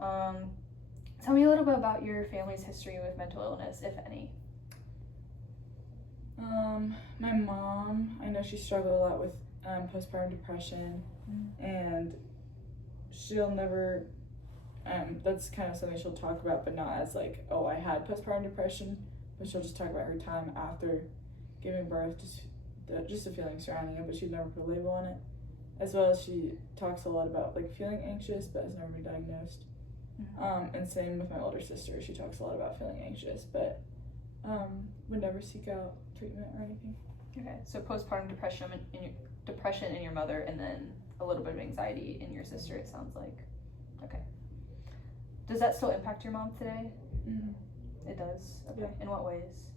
Tell me a little bit about your family's history with mental illness, if any. My mom, I know she struggled a lot with postpartum depression, and she'll never, that's kind of something she'll talk about, but not as like, oh, I had postpartum depression, but she'll just talk about her time after giving birth, just the feeling surrounding it, but she'd never put a label on it. As well as she talks a lot about like feeling anxious, but has never been diagnosed. And same with my older sister, she talks a lot about feeling anxious, but would never seek out treatment or anything. Okay, so postpartum depression in your mother, and then a little bit of anxiety in your sister, it sounds like. Okay. Does that still impact your mom today? Mm-hmm. It does? Okay. Yeah. In what ways?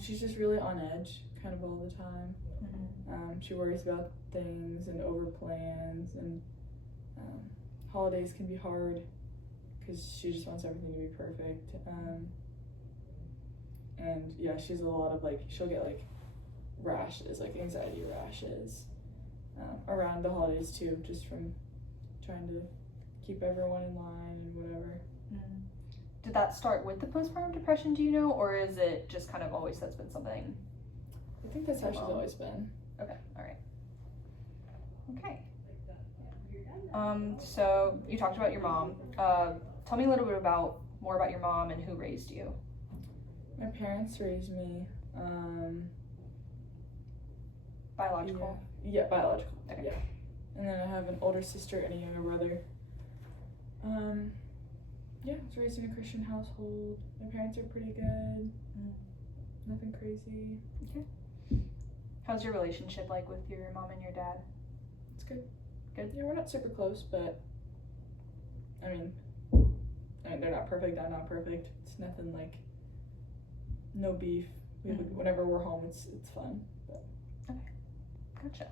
She's just really on edge kind of all the time. She worries about things and over plans, and holidays can be hard because she just wants everything to be perfect. And yeah, she's a lot of like, she'll get like rashes, like anxiety rashes around the holidays too, just from trying to keep everyone in line and whatever. Did that start with the postpartum depression, do you know, or is it just kind of always that's been something? I think that's how she's always been. Okay, all right. Okay. So you talked about your mom. Tell me a little bit more about your mom and who raised you. My parents raised me. Biological? Yeah, biological. Okay. Yeah. And then I have an older sister and a younger brother. Yeah, I was raised in a Christian household. My parents are pretty good. Nothing crazy. Okay. How's your relationship like with your mom and your dad? It's good. Good? Yeah, we're not super close, but I mean they're not perfect, I'm not perfect. It's nothing like, no beef. Whenever we're home, it's fun. But. Okay, gotcha.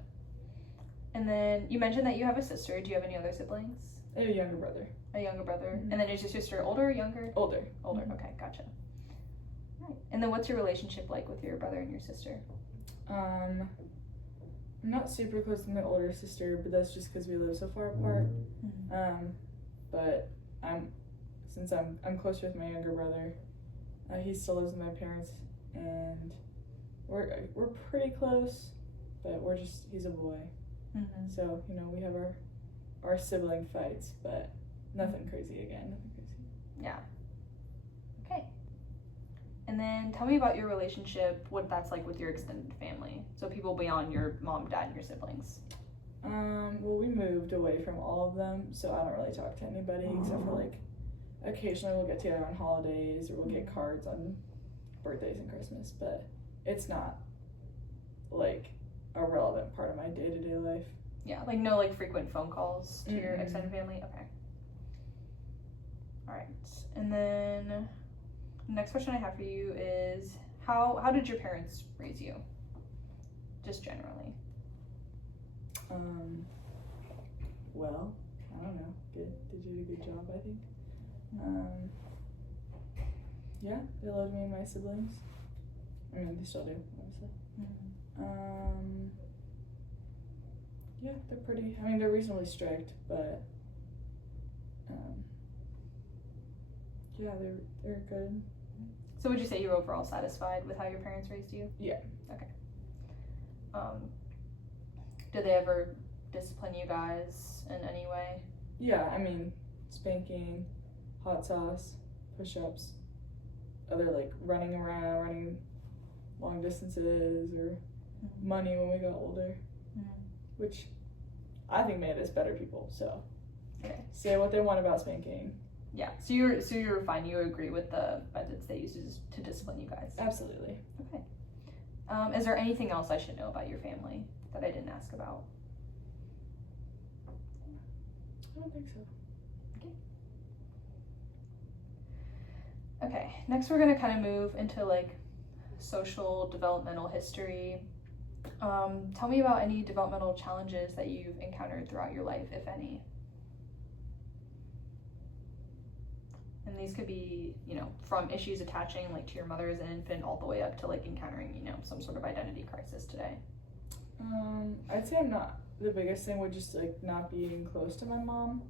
And then you mentioned that you have a sister. Do you have any other siblings? I have a younger brother. A younger brother. Mm-hmm. And then is your sister older or younger? Older. Older, Mm-hmm. Okay, gotcha. Right. And then what's your relationship like with your brother and your sister? I'm not super close to my older sister, but that's just because we live so far apart. But since I'm close with my younger brother, he still lives with my parents, and we're pretty close, but he's a boy. So, we have our sibling fights, but nothing crazy again, nothing crazy. Yeah. Okay. And then tell me about your relationship, what that's like with your extended family. So people beyond your mom, dad, and your siblings. Well, we moved away from all of them, so I don't really talk to anybody except for like occasionally we'll get together on holidays or we'll get cards on birthdays and Christmas, but it's not like a relevant part of my day-to-day life. Yeah, like no like frequent phone calls to your extended family? Okay. All right. And then the next question I have for you is how did your parents raise you? Just generally. Well, I don't know. Good. They did a good job, I think. Yeah, they loved me and my siblings. I mean, they still do, obviously. Yeah, they're reasonably strict, but yeah, they're good. So would you say you're overall satisfied with how your parents raised you? Yeah. Okay. Did they ever discipline you guys in any way? Yeah, I mean, spanking, hot sauce, push-ups, other like running around, running long distances, or money when we got older, which I think made us better people. So, okay. Say what they want about spanking. Yeah. So you're fine. You agree with the methods they use to discipline you guys? Absolutely. Okay. Is there anything else I should know about your family that I didn't ask about? I don't think so. Okay, next we're gonna kind of move into like social developmental history. Tell me about any developmental challenges that you've encountered throughout your life, if any. And these could be, from issues attaching like to your mother as an infant all the way up to like encountering, some sort of identity crisis today. I'd say the biggest thing would just like not being close to my mom.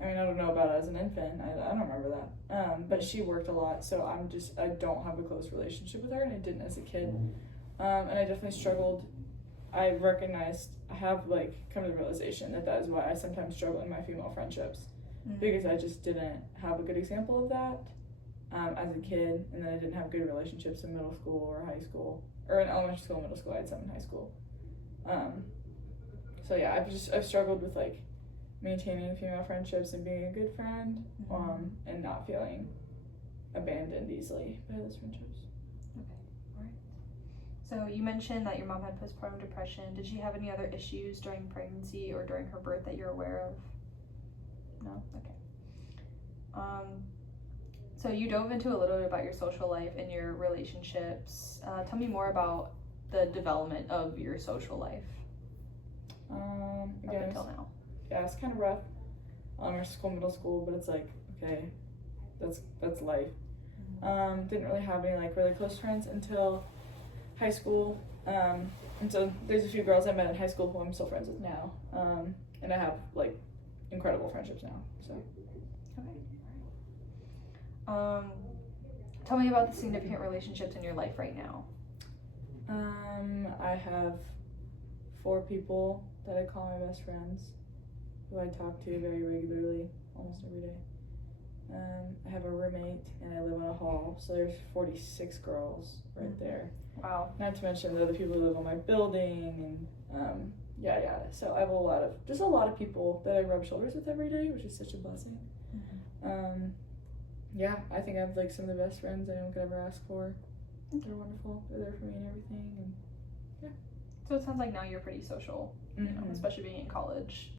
I mean, I don't know about it as an infant. I don't remember that. But she worked a lot, so I don't have a close relationship with her, and I didn't as a kid. And I definitely struggled. I have like come to the realization that is why I sometimes struggle in my female friendships, because I just didn't have a good example of that as a kid, and then I didn't have good relationships in middle school or high school, or in elementary school, middle school. I had some in high school. So yeah, I've struggled with like maintaining female friendships and being a good friend, and not feeling abandoned easily by those friendships. Okay, alright. So you mentioned that your mom had postpartum depression. Did she have any other issues during pregnancy or during her birth that you're aware of? No? Okay. So you dove into a little bit about your social life and your relationships. Tell me more about the development of your social life up until now. Yeah, it's kind of rough. Elementary school, middle school, but it's like, okay, that's life. Didn't really have any like really close friends until high school. And so there's a few girls I met in high school who I'm still friends with now. And I have like incredible friendships now. So. Okay. Tell me about the significant relationships in your life right now. I have 4 people that I call my best friends, who I talk to very regularly, almost every day. I have a roommate, and I live on a hall, so there's 46 girls right there. Wow. Not to mention the other people who live on my building, and so I have a lot of people that I rub shoulders with every day, which is such a blessing. I think I have like some of the best friends anyone could ever ask for. They're wonderful. They're there for me and everything, and So it sounds like now you're pretty social, you know, especially being in college.